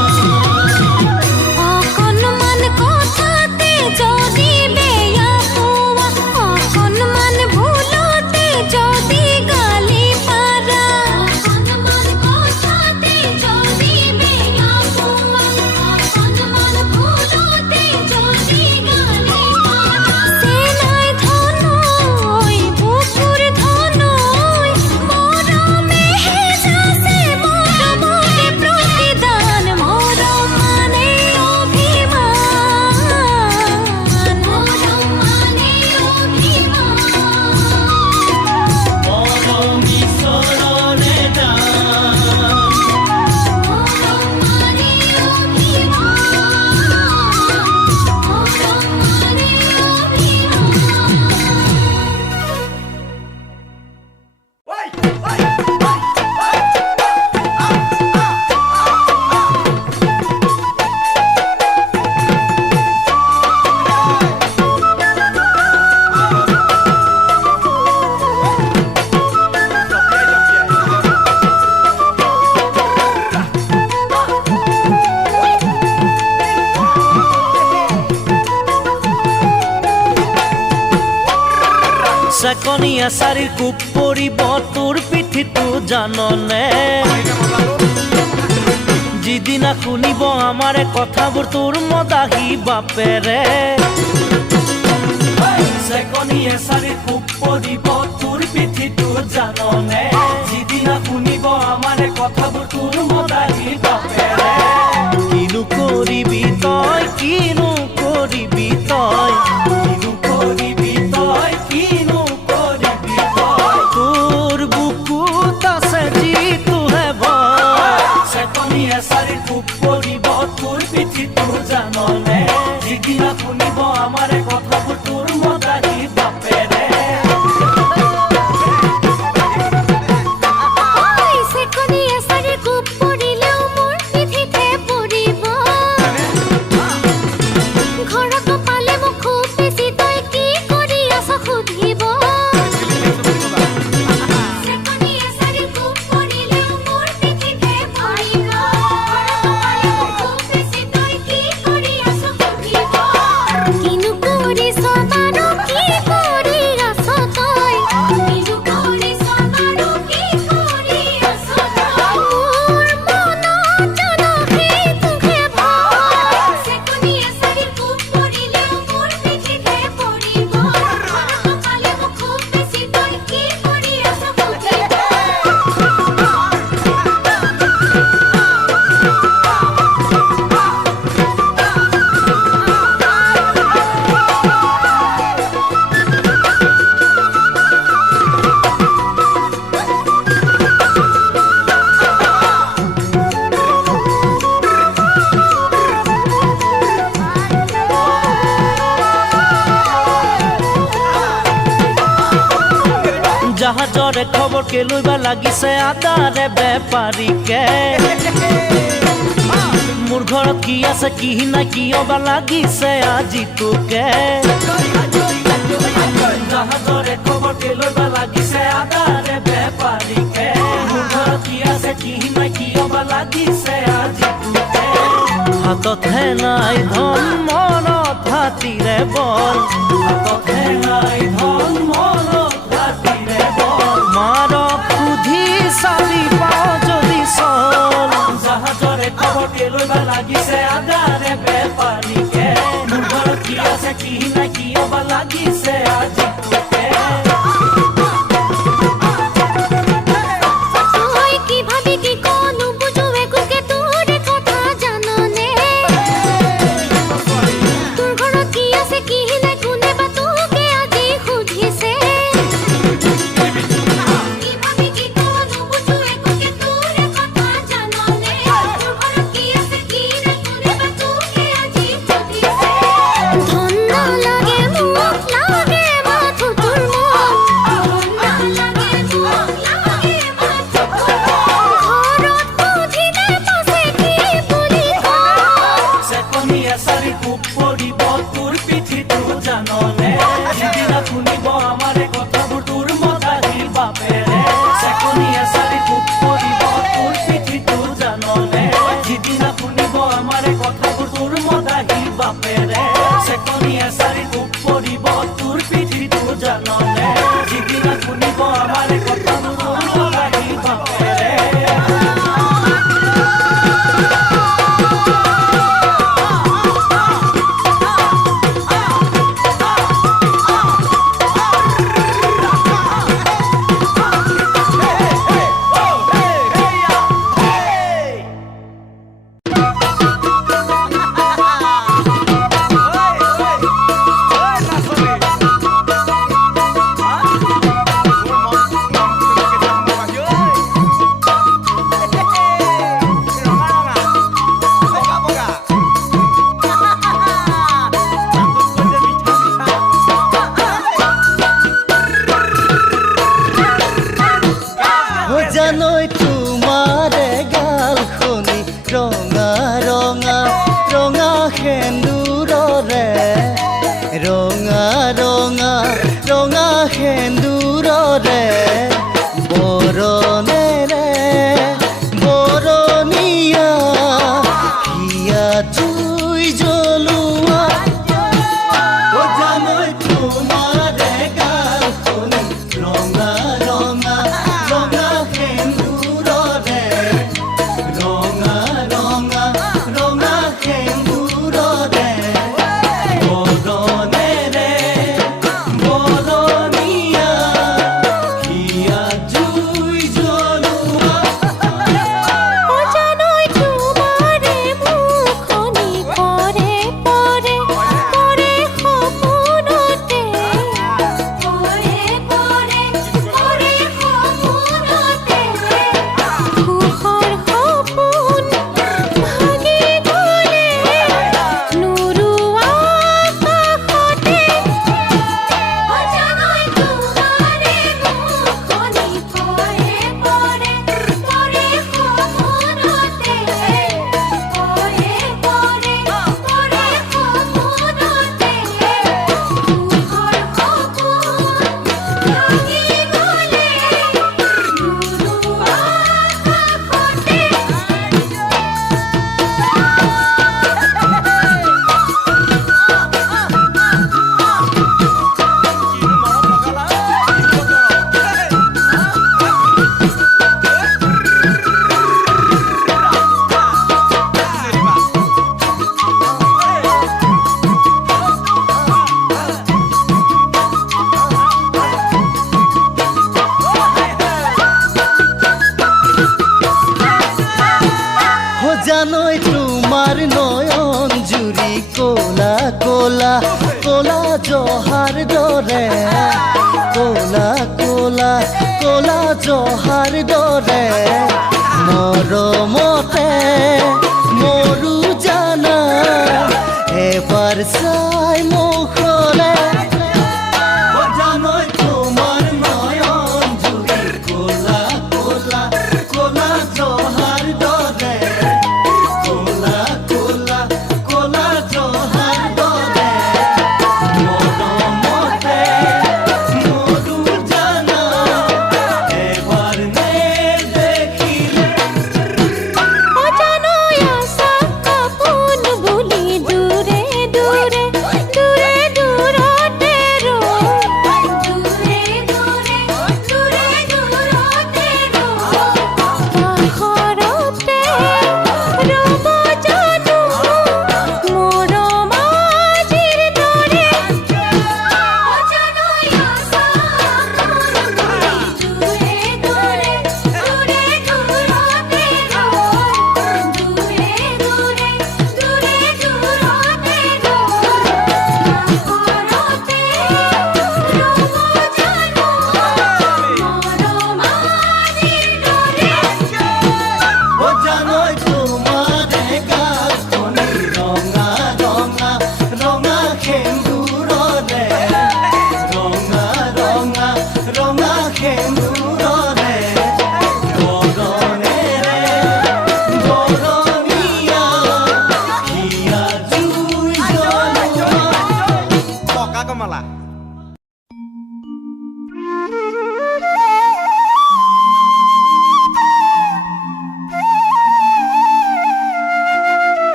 অকণমান কথাতে যদি বেয়া পোৱা অকণমান ভুলতে যদি গালি পাৰা অকণমান কথাতে যদি বেয়া পোৱা অকণমান ভুলতে যদি গালি পাৰা চেনাই ধনৈ বুকুৰ ধনৈ মৰমেহে যাচে মৰমৰে প্ৰতিদান মৰম মানে অভিমান মৰম মানে অভিমান মৰম ঈশ্বৰৰে দান মৰম মানে অভিমান চেকনিয়া চাৰিৰ কোব পৰিব তোৰ পিঠিটো জাননে যিদিনা শুনিব আমাৰে কথাবোৰ তোৰ মদাহী বাপেৰে চেকনিয়া চাৰিৰ কোব পৰিব তোৰ পিঠিটো জাননে যিদিনা শুনিব আমাৰে কথাবোৰ তোৰ মদাহী বাপেৰে কিনো কৰিবি তই কিনো কৰিবি তই কিনো কৰিবি তই কিনো কৰিবি তই তোৰ বুকুত আছে যিটোহে ভয় চেকনিয়া চাৰিৰ কোব পৰিব তোৰ পিঠিটো জাননে যিদিনা শুনিব আমাৰে কথাবোৰ তোৰ মদাহী বাপেৰে চেকনিয়া চাৰিৰ কোব পৰিলেও মোৰ পিঠিতে পৰিব ঘৰত পালে মোক খুব বেছি তই কি কৰি আছ সুধিব চেকনিয়া চাৰিৰ কোব পৰিলেও মোৰ পিঠিতে পৰিব ঘৰত পালে মোক খুব বেছি তই কি কৰি আছ সুধিব কিনো কৰিছ বাৰু কি কৰি আছ তই কিনো কৰিছ বাৰু কি কৰি আছ তই মোৰ মনত জানো সেইটোহে ভয় চেকনিয়া চাৰিৰ কোব পৰিলেও মোৰ পিঠিতে পৰিব ঘৰত পালে মোক খুব বেছি তই কি কৰি আছ সুধিব জাহাজৰে খবৰ কেলৈবা লাগিছে আদাৰে বেপাৰীকে মোৰ ঘৰত কি আছে কি নাই কিয়বা লাগিছে আজি তোকে জাহাজৰে খবৰ কেলৈবা লাগিছে আদাৰে বেপাৰীকে মোৰ ঘৰত কি আছে কি নাই কিয়বা লাগিছে আজি তোকে হাততহে নাই ধন মনত হাতীৰে বল হাততহে নাই ধন মনত হাতীৰে বল মাৰক সুধি চাবি পাওঁ যদি চল জাহাজৰে খবৰ কেলৈবা লাগিছে আদাৰে বেপাৰীকে মোৰ ঘৰত কি আছে কি নাই কিয়বা লাগিছে আজি তোকে চেকনি এচাৰি খুব পৰিব তোৰ পিঠিটো জাননে সিদিনা শুনিব আমাৰে কথাবোৰ তোৰ মতাহি বাপেৰে চেকনি এচাৰি খুব পৰিব তোৰ পিঠিটো জাননে সিদিনা শুনিব আমাৰে কথাবোৰ তোৰ মতাহি বাপেৰে চেকনি এচাৰি খুব পৰিব তোৰ পিঠিটো জাননে সিদিনা শুনিব আমাৰে কথাবোৰ তোৰ মতাহি বাপেৰে জানৈ তোমাৰে গাল খনি ৰঙা ৰঙা ৰঙা সেন্দুৰৰে ৰঙা ৰঙা ৰঙা সেন্দুৰৰে বৰণেৰে বৰণীয়া হিয়া জুই জ্বলোৱা জানৈ তোমাৰে গাল খনি ৰঙা ৰঙা ৰঙা সেন্দুৰৰে ৰঙা ৰঙা ৰঙা সেন্দুৰৰে বৰণেৰে বৰণীয়া হিয়া জুই জ্বলোৱা ও জানৈ তোমাৰে মুখনি পৰে পৰে পৰে সপোনতে পৰে পৰে পৰে সপোনতে সুখৰ সপোন ভাঙি গ'লে নুৰুৱা কাষতে ও জানৈ তোমাৰে মুখনি পৰে পৰে পৰে সপোনতে পৰে পৰে পৰে সপোনতে সুখৰ সপোন ভাঙি গ'লে নুৰুৱা কাষতে জানৈ তোমাৰ নয়ন জুৰি ক'লা ক'লা ক'লা জহাৰ দৰে ক'লা ক'লা ক'লা জহাৰ দৰে মৰমতে মৰু জানা এবাৰ চাই মুখলে জানৈ তোমাৰ নয়ন জুৰি ক'লা ক'লা ক'লা জহাৰ দৰে ক'লা ক'লা ক'লা জহাৰ দৰে মৰমতে মৰু জানা এবাৰ নে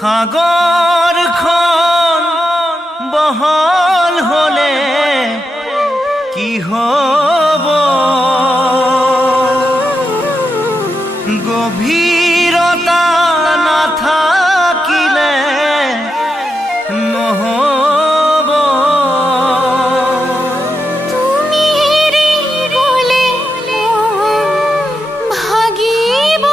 সাগৰখন বহল হলে কি হ'ব গভীৰতা নাথাকিলে নহ'ব তুমি এৰি গ'লে ভাগিব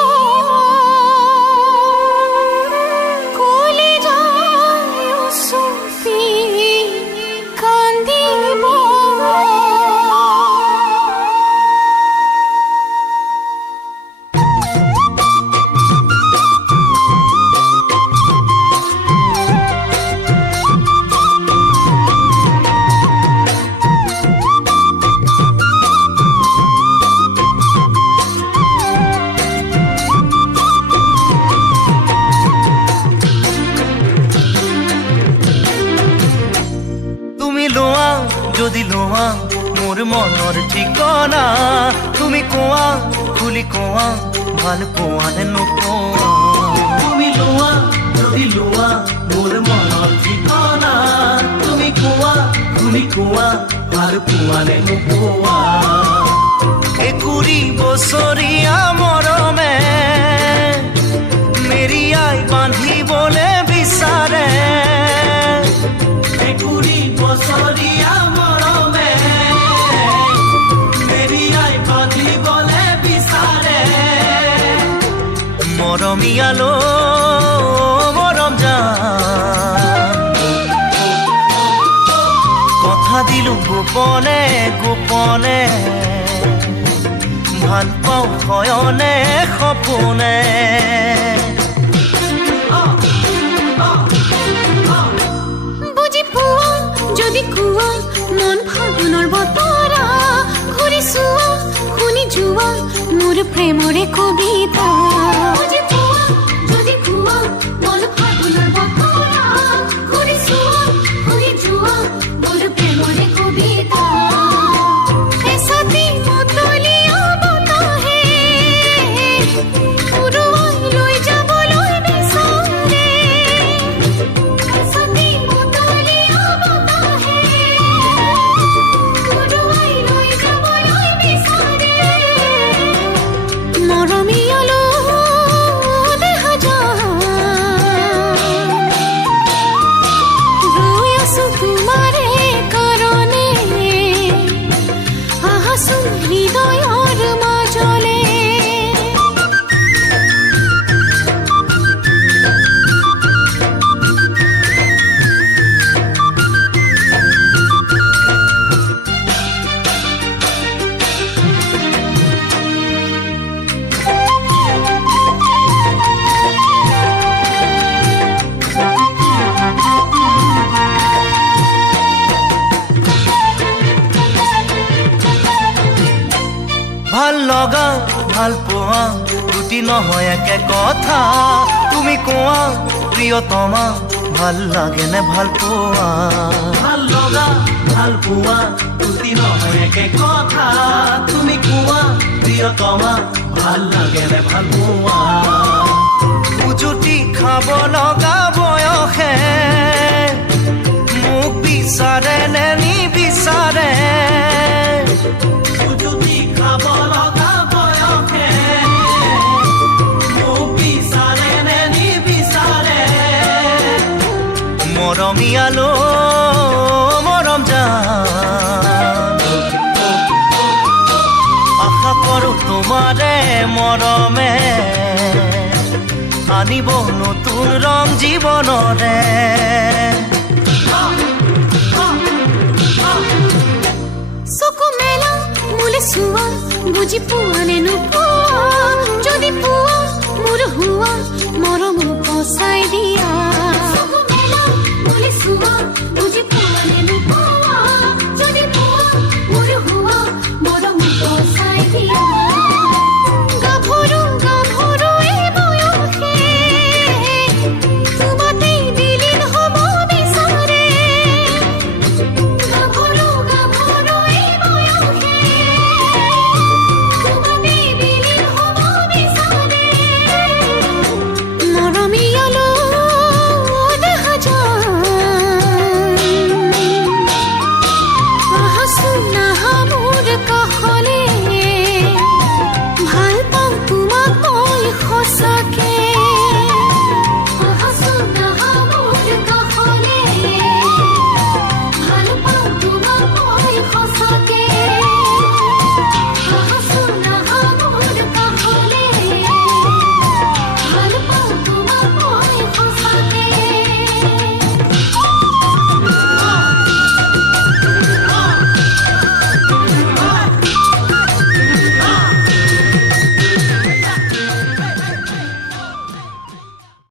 কলিজাই উচুপি কান্দিব তুমি লোৱা যদি লোৱা মোৰ মনৰ ঠিকনা তুমি কোৱা খুলি কোৱা ভাল পোৱা নে নোপোৱা তুমি লোৱা যদি লোৱা মোৰ মনৰ ঠিকনা তুমি কোৱা খুলি কোৱা ভাল পোৱা নে নোপোৱা 20 বছৰীয়া মৰমে মেৰিয়াই বান্ধিবলে বিচাৰে 20 বছৰীয়া মৰমে মেৰিয়াই বান্ধিবলে বিচাৰে মৰমীয়ালো মৰম জান কথা দিলো গোপনে গোপনে ভাল পাওঁ শয়নে সপোনে বুজি পোৱা যদি কোৱা মন ফাগুনৰ বতৰা ঘূৰি চোৱা শুনি যোৱা মোৰ প্ৰেমৰে কবিতা বুজি পোৱা যদি কোৱা মন ফাগুনৰ বতৰা ঘূৰি চোৱা শুনি যোৱা মোৰ প্ৰেমৰে কবিতা এচাতি মতলীয়া বতাহে উৰুৱাই লৈ যাবলৈ বিচাৰে এচাতি মতলীয়া বতাহে উৰুৱাই লৈ যাবলৈ বিচাৰে মৰমীয়ালো দেহ জান ৰৈ আছো তোমাৰে কাৰণে আহাচোন হৃদয়ৰ মাজলে ভাল লগা ভাল পোৱা দুটি নহয় একে কথা তুমি কোৱা প্ৰিয়তমা ভাল লাগে নে ভাল পোৱা ভাল লগা ভাল পোৱা দুটি নহয় একে কথা তুমি কোৱা প্ৰিয়তমা ভাল লাগে নে ভাল পোৱা উজুটি খাব লগা বয়সে মোক বিচাৰে নে নিবিচাৰে উজুটি খাব লগা বয়সে মোক বিচাৰে নে নিবিচাৰে মৰমীয়ালো মৰম জান আশা কৰো তোমাৰে মৰমে আনিব নতুন ৰং জীৱনৰে চকু মেলা মোলে চোৱা বুজি পোৱা নে নোপোৱা